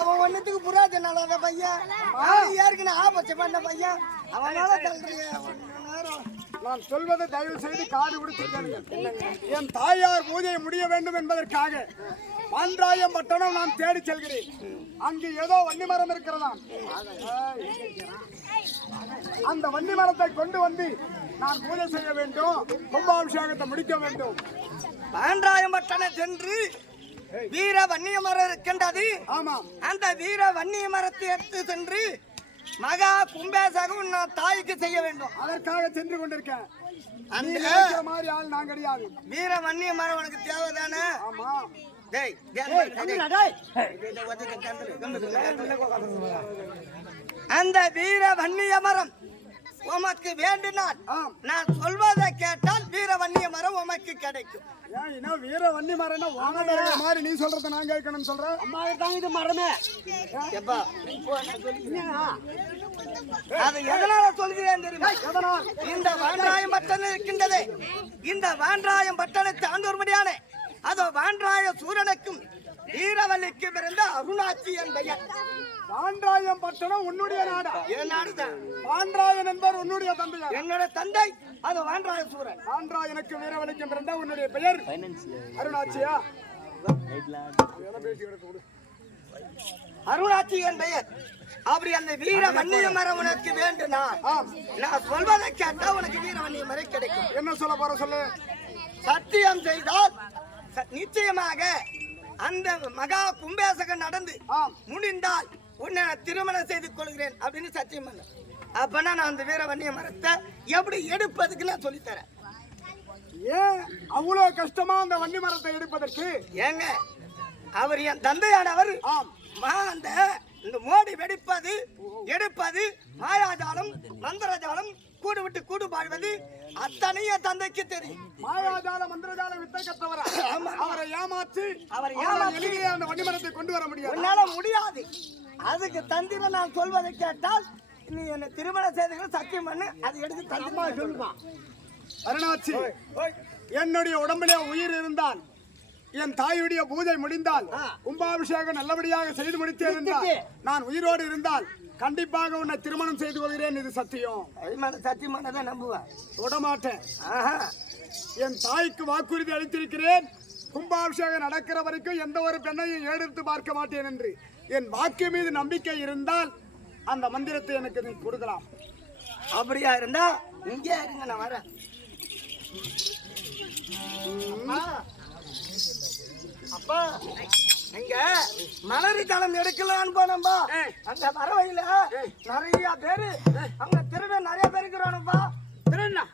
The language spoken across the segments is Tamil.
அவன் ஒன்னுக்கு புறாஜனால பையன் ஏற்கனவே ஆபத்து பண்ண பையன் அவனால தள்ளுறீங்க. நான் சொல்வதை தயவு செய்து காது கொடுத்து என் தாயார் பூஜை முடிய வேண்டும் என்பதற்காக மான்றாயம் பட்டணம் நான் தேடி செல்கிறேன். அங்கு ஏதோ வன்னி மரம் இருக்கிறதாம். அந்த வன்னி மரத்தை கொண்டு வந்து நான் பூஜை செய்ய வேண்டும், கும்பாபிஷேகத்தை முடிக்க வேண்டும். மான்றாயம் பட்டணம் சென்று வீர வன்னிய மரம் இருக்கின்றது. ஆமாம், அந்த வீர வன்னிய மரத்தை எடுத்து சென்று மகா கும்பாபிஷேகம் நான் தாய்க்கு செய்ய வேண்டும். அதற்காக சென்று கொண்டிருக்கேன். அந்த மாதிரி ஆள் நான் கிடையாது. வீர வன்னிய மரம் உனக்கு தேவைதானே? ஆமா. அந்த வீர வன்னிய மரம் உமக்கு வேண்டினால் நான் சொல்வதை கேட்டால் வீர வன்னிய மரம் உமக்கு கிடைக்கும். வீர வன்னி மரம் மாதிரி நீ சொல்றத நான் கேட்கணும் சொல்றேன். அம்மா தான் இது மரமே. அது எதனால சொல்கிறேன் தெரியுமா? இந்த வான்றாயம் பட்டணம் இருக்கின்றது. இந்த வான்றாயம் பட்டணத்தை ஆண்டோர்மடியான அதோ வான்றாய சூரனுக்கும் வீரவல்லிக்கு பிறந்த அருணாச்சி என் பெயர். வான்றாயம் பட்டணம் உன்னுடைய நாடா? என் நாடுதான். வான்றாயன் என்பவர் உன்னுடைய தந்தையா? என்னோட தந்தை அது வான்றாய சூரன். வான்றாயனுக்கு வீரவல்லிக்கு பிறந்த உன்னுடைய பெயர் அருணாச்சியா? அருணாச்சி என் பெயர். அப்படி அந்த வீர வன்னிய மரம் உனக்கு வேண்டுனா நான் சொல்வதை கேட்டா உனக்கு வீர வன்னிய மரம் கிடைக்கும். என்ன சொல்ல போற சொல்லு. சத்தியம் செய்தால் நிச்சயமாக அந்த மகா கும்பாபிஷேகம் நடந்து முடிந்தால் உன்னை திருமணம் செய்து கொள்கிறேன் அப்படின்னு சத்தியம் பண்ண. அப்பனா நான் அந்த வீர வன்னிய மரத்தை எப்படி எடுப்பதுக்கு நான் சொல்லித்தரேன். ஏன் அவ்வளவு கஷ்டமா அந்த வன்னி மரத்தை எடுப்பதற்கு? ஏங்க அவர் என் தந்தையானவர். அந்த இந்த மோடி வெடிப்பது எடுப்பது மாயாஜாலம் மந்திரஜாலம் கூடு விட்டு கூடு பாழ்வது அத்தனையும் தந்தைக்கு தெரியும். மாயாஜால மந்திரஜால வித்தை கற்றவரா? அவரை ஏமாற்றி அந்த வன்னி மரத்தை கொண்டு வர முடியாது. என்னால முடியாது. அதுக்கு தந்திர நான் சொல்வதை கேட்டால் நீ என்ன திருமணம் செய்து சத்தியம் பண்ணு. அது எடுத்து தந்திரமா சொல்லுவான். அருணாச்சி, என்னுடைய உடம்பிலே உயிர் இருந்தால் என் தாயுடைய பூஜை முடிந்தால் கும்பாபிஷேகம் நல்லபடியாக செய்து முடித்தேன் என்றால் நான் உயிரோடு இருந்தால் கண்டிப்பாக உன்னை திருமணம் செய்து கொள்கிறேன். இது சத்தியம். சத்தியமானதான் நம்புவேன். தொடமாட்டேன். என் தாய்க்கு வாக்குறுதி அளித்திருக்கிறேன். கும்பாபிஷேகம் நடக்கிற வரைக்கும் எந்த ஒரு பெண்ணையும் ஏறெடுத்து பார்க்க மாட்டேன் என்று. என் வாக்கு மீது நம்பிக்கை இருந்தால் அந்த மந்திரத்தை எனக்கு நீ கொடுக்கலாம். அப்படியா இருந்தா இங்கே இருங்க, நான் வரேன். அப்பா இங்க மலரி தளம் எடுக்கலான்னு போனோம்பா. அங்க வரவையில நிறைய பேரு அங்க திருட நிறைய பேர் இருக்கிறானுப்பா. திருடா?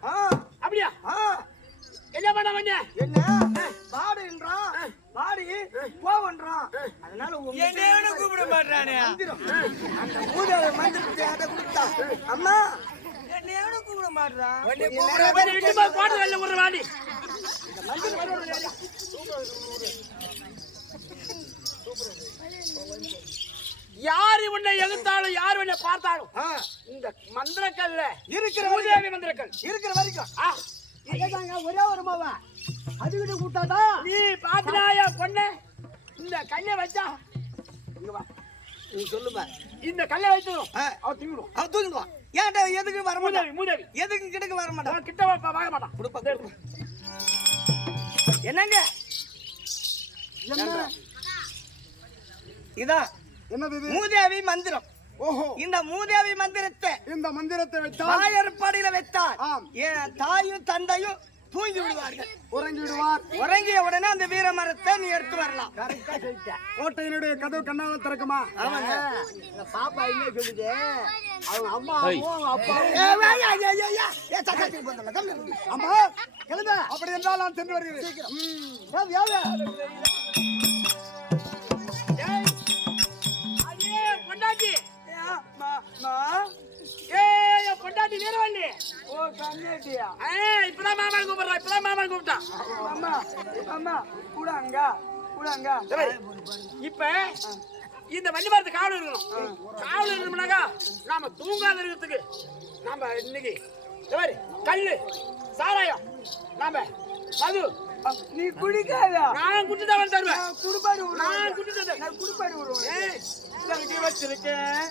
அப்படியா? என்ன பண்ண என்ன பாடுன்றான், பாடி போவன்றான். அதனால என்ன கூப்பிட மாட்டானே. அந்த பூஜை மந்திரத்தை அதை கொடுத்தா அம்மா என்ன கூப்பிட மாட்டான். யாரு உன்னை எதிர்த்தாலும் யாரு உன்னை பார்த்தாலும் இந்த மந்திரக்கல்ல இருக்கிற மந்திரக்கல் இருக்கிற வரைக்கும் ஒரே ஒரு மாவா அதுகிட்ட கூட்டாதான் நீ பாத்தினாயா பொண்ணு. இந்த கல்லை வச்சா நீ சொல்லுப்பா. இந்த கல்லை வைத்து அவன் தூங்கிடுவான். அவன் தூங்கிடுவான். ஏன்டா எதுக்கு வர மாட்டான்? மூதேவி எதுக்கு கிட்டக்க வர மாட்டான்? கிட்ட வாங்க மாட்டான். என்னங்க இதான் என்னது? மூதேவி மந்திரம். ஓஹோ, இந்த மூதேவி மந்திரத்தை வாயற்பாடியில வைத்தால் என் தாயும் தந்தையும் தூங்கி விடுவார்கள், உறங்கி விடுவார். உறங்கிய உடனே அந்த வீர மரத்தை நீ எடுத்து வரலாம். கோட்டையினுடைய கதவு கண்ணால திறக்குமா? பாப்பா என்ன சொல்லுது? அவங்க அம்மா அப்பா அம்மா கிளம்ப. அப்படி என்றால் நான் சென்று வருகிறேன். பொண்டாட்டி பொண்டாட்டி வீரவல்லி. ஓ கண்ணாட்டியா? இப்பதான் மாமா கூப்பிடுறா. இப்பதான் மாமா கூப்பிட்டா. அம்மா அம்மா கூடாங்க கூடாங்க. இப்ப இந்த வண்டி மரத்து காவல் இருக்கணும். காவல் இருக்கணும்னாக்கா நாம தூங்காத இருக்கிறதுக்கு நாம இன்னைக்கு கல்லு சாராயம் நாம மது நீ குடிக்காத. நான் குடிச்சு தான் தருவேன். குடுப்பாடு நான் குடிச்சு தான் நான் குடுப்பாடு விடுவேன். தரட்டி வச்சிருக்கேன்.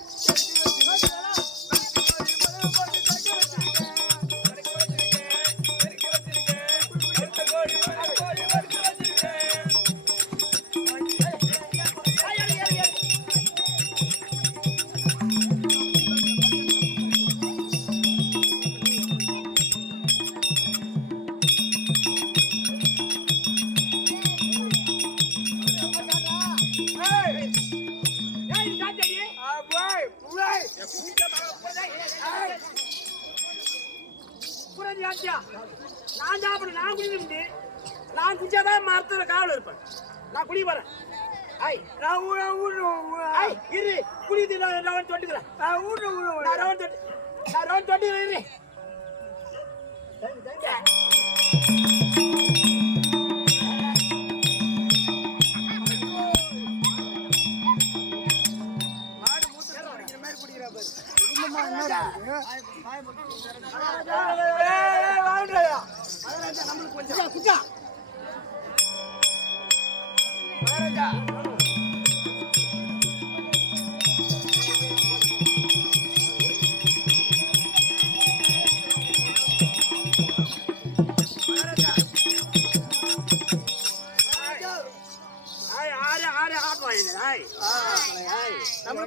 நான் சாப்பிடுறேன். நான் குடிக்க நான் குடிச்சாதான் மரத்துல காவல் இருப்பேன். நான் குடி வரேன். நான் இரு குடித்து ரவன் தொட்டுக்கிறேன். நான் ரவன் தொட்டுக்கிறேன் இரு.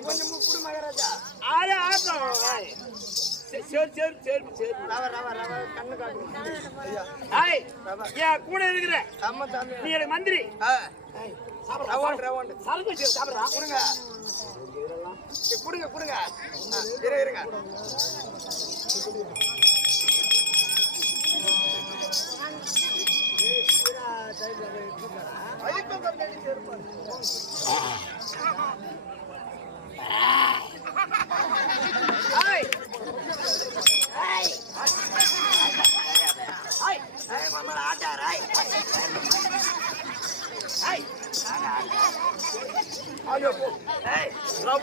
கொஞ்சம் குடு மகாராஜா. கூட இருக்கிற நீ எனக்கு மந்திரி சரக்கு வச்சு சாப்பிடுறா. கொடுங்க கொடுங்க இருங்க.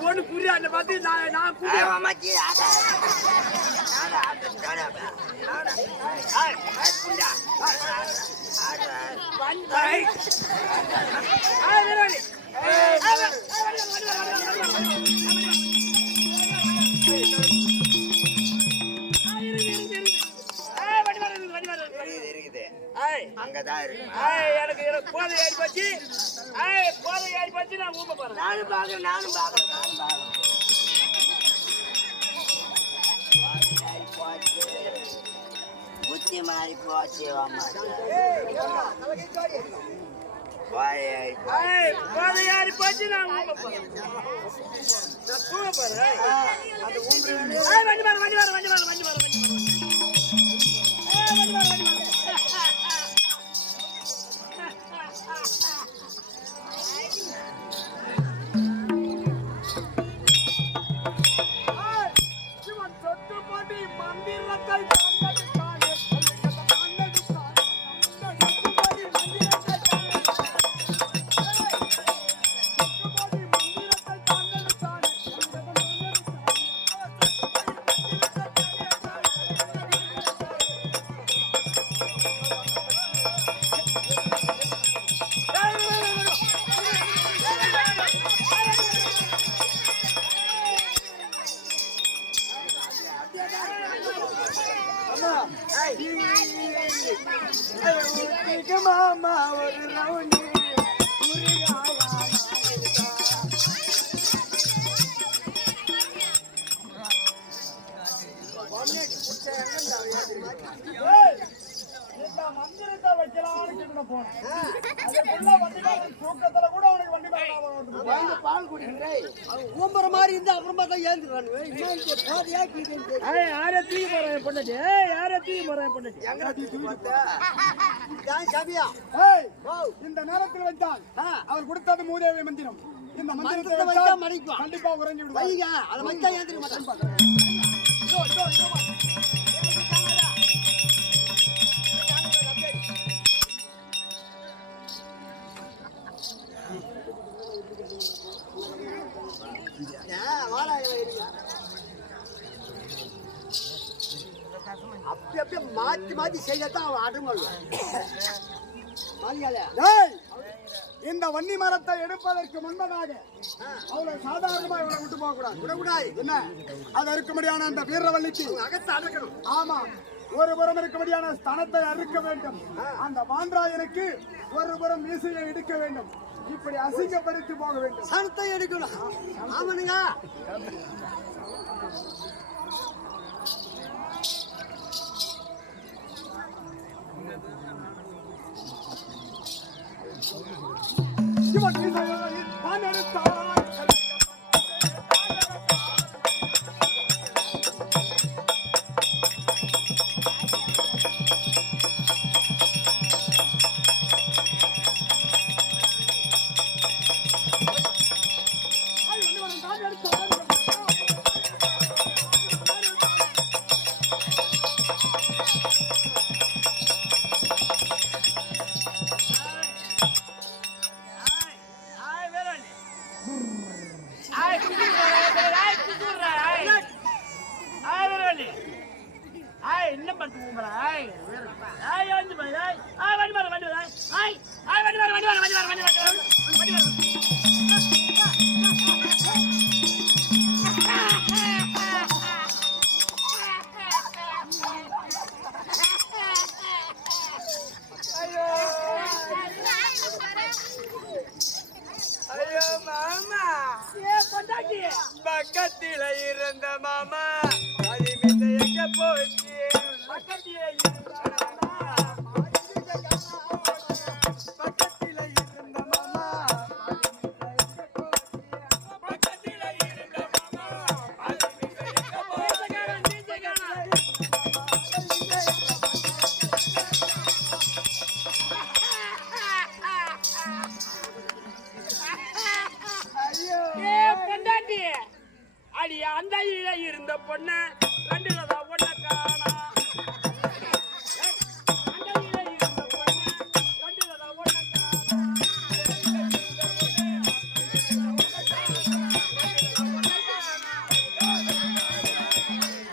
ஒண்ணு புரியா பார்த்து நான் அங்கதான் இருக்கு. எனக்கு போதை ஏறி போச்சு. போதை ஏறி போச்சு. நான் ஊம்ப போறேன். நானும் பாக்குறேன். புத்தி மாறி போச்சு. போதை ஏறி போச்சு. நான் ஊம்ப போறேன். நான் தூங்க போறேன். வண்டி வர மாமா ஒரு ரவுண்டு மந்திரத்தை வைக்கலாம்னு போனேன். தூக்கத்துல கூட அவனுக்கு வண்டி பால் குடிக்கிறேன். ஊம்புற மாதிரி இருந்தா அப்புறமா தான் ஏந்துருவானு. யாரை தூக்கி போறேன் பொண்ணு? யாரை தூக்கி போறேன் பொண்ணு? இந்த நேரத்தில் வைத்தால் அவர் கொடுத்தது மூதேவி மந்திரம். இந்த மந்திரத்தை வைத்தால் கண்டிப்பா உறங்கி விடுவாங்க. அதை வச்சா ஏந்திர மாட்டேன். மாத்தி மாத்தி செய்யத்தான் அவன் அடுமல்வான். இந்த வன்னி மரத்தை எடுப்பதற்கு முன்பதாக அவளை சாதாரணமா இவளை விட்டு போக கூடாது. விடக்கூடாது. என்ன அது இருக்கும்படியான அந்த வீரவல்லிக்கு அகத்தை அடக்கணும். ஆமா ஒரு புறம் இருக்கும்படியான ஸ்தனத்தை அறுக்க வேண்டும். அந்த மாந்திராயனுக்கு ஒரு புறம் மீசையை எடுக்க வேண்டும். இப்படி அசிங்கப்படுத்தி போக வேண்டும். சனத்தை எடுக்கணும். ஆமானுங்க. இவன் மீசையை தான் எடுத்தான். என்ன பண்றது உங்கள? ஆய் வந்து பாய். ஆய் வண்டி வர வண்டி வர. ஆய் ஆய் வண்டி வர வண்டி வர வண்டி வர வண்டி வர வண்டி வர. ஐயோ ஐயோ மாமா பொண்டாட்டி பக்கத்தில இருந்த மாமா அது மித்த எங்க போச்சு பக்கத்திலே பக்கத்தில இருந்த மாமா பக்கத்தில இருந்த மாமா அது மித்த எங்க போச்சு பொண்டாட்டி அடி அந்த இருந்த பொண்ணு ரெண்டுல தான் ஒண்ண காணா.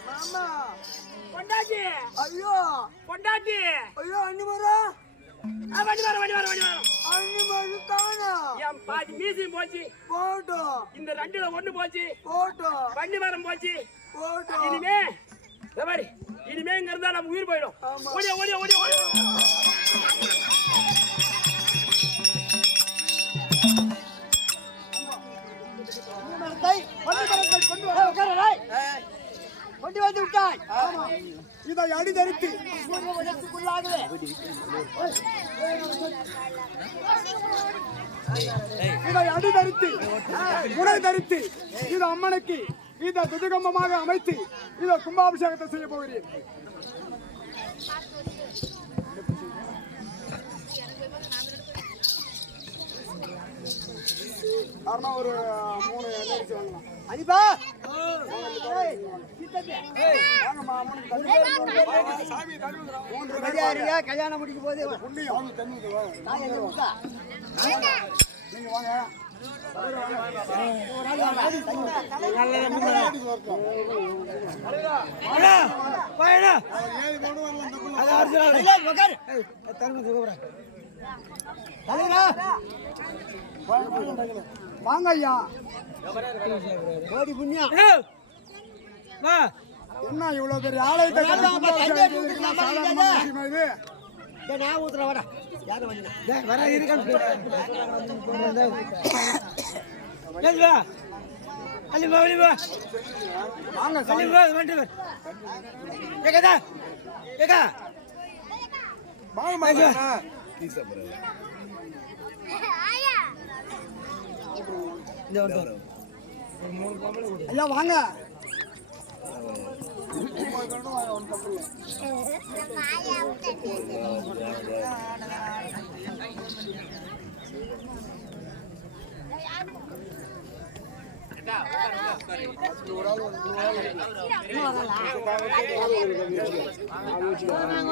மாமா பொண்டாட்டி ஐயோ பொண்டாட்டி ஐயோ அண்ணி மரா வண்டி வர வண்டி வர வண்டி வர. அண்ணி மரு காணா என் பாதி மீசியும் போச்சு. போட்டோ இந்த ரெண்டுல ஒண்ணு போச்சு. போட்டோ வண்டி மரம் போச்சு. போட்டோ இனிமே இந்த மாதிரி இனிமே இங்க இருந்தா நம்ம உயிர் போயிடும். ஓடியா ஓடியா ஓடியா ஓடியா. கொண்டு வந்து விட்டாய் இதை அடிதறித்து இதை அடிதறித்து முனை தரித்து இது அம்மனுக்கு இதை துதுகம்பமாக அமைத்து இதை கும்பாபிஷேகத்தை செய்ய போகிறேன். காரணம் ஒரு 3 எண்ணெய் வாங்கலாம். அனிபா வாங்கம்மா, அம்மனுக்கு தண்ணி சாமி தண்ணி ஊத்துறோம். 3 கல்யாணியா கல்யாணம் முடிக்க போது புண்ணியம் வாங்கி தண்ணி ஊத்துவோம். நான் என்ன ஊத்தா நீங்க வாங்க. வாங்க ஐயா. கோடி புண்ணியம் என்ன இவ்வளவு பெரிய ஆலயத்தை கட்டி சாதாரண விஷயமா இது? நான் ஊத்துறேன் வர யாரும் வர இருக்கேன் வாங்க சாமி. வாங்கம்மா, வாங்க. எல்லாம் வாங்க.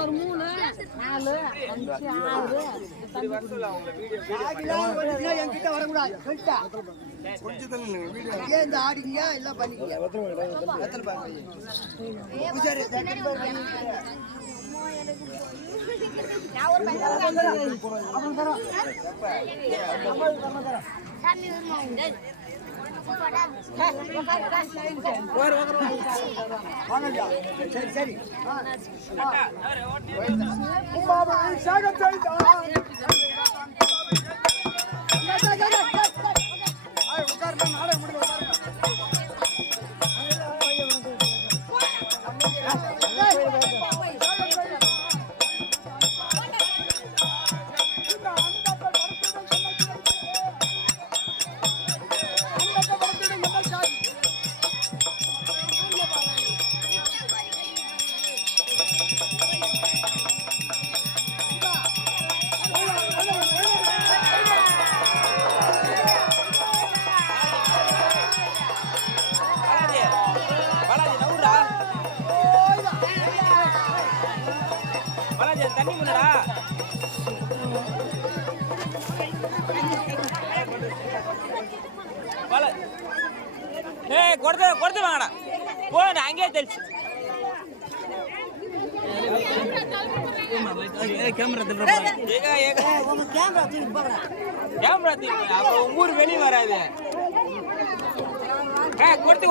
ஒரு 3 4 5 6 என்கிட்ட வரக்கூடாது சொல்லிட்டா ஏன் இந்த ஆடிங்க எல்லாம் பண்ணிக்கங்க பூஜாரி சரி சரி தண்ணி முன்னடா கொடுத்து வாங்கடா போ அங்கேயே தெரிச்சு கேமரா ஊர் வெளியே வராது கொடுத்து